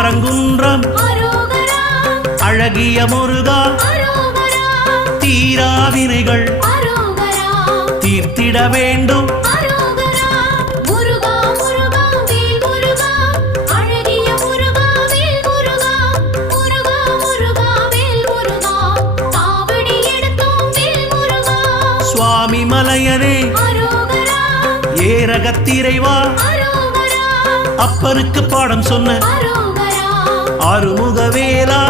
திருப்பரங்குன்றம் அழகிய முருகா தீராவினைகள் தீர்த்திட வேண்டும் சுவாமி மலையனே ஏரகத்திரைவா அப்பனுக்கு பாடம் சொன்ன ஆறுமுகவேலா